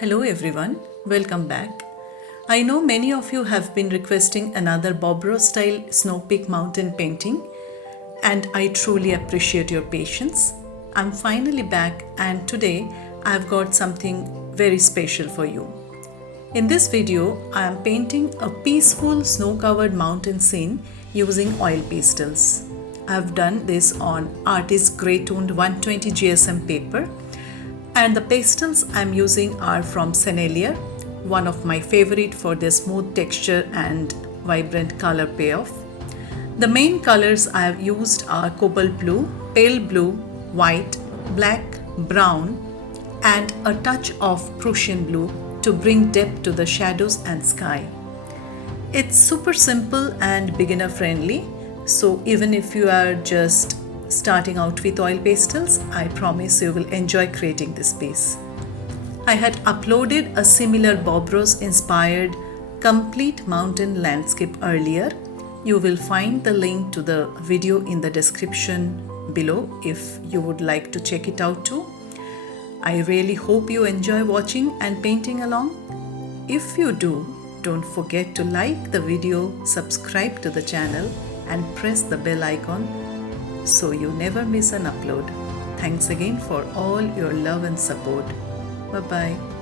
Hello everyone, welcome back. I know many of you have been requesting another Bob Ross style snow peak mountain painting, and I truly appreciate your patience. I'm finally back, and today I've got something very special for you. In this video, I am painting a peaceful snow-covered mountain scene using oil pastels. I've done this on Artist Grey Toned 120 GSM paper, and the pastels I'm using are from Sennelier, one of my favorite for their smooth texture and vibrant color payoff. The main colors I have used are cobalt blue, pale blue, white, black, brown, and a touch of Prussian blue to bring depth to the shadows and sky. It's super simple and beginner friendly, so even if you are just starting out with oil pastels, I promise you will enjoy creating this piece. I had uploaded a similar Bob Ross inspired complete mountain landscape earlier. You will find the link to the video in the description below if you would like to check it out too. I really hope you enjoy watching and painting along. If you do, don't forget to like the video, subscribe to the channel, and press the bell icon so you never miss an upload. Thanks again for all your love and support. Bye bye.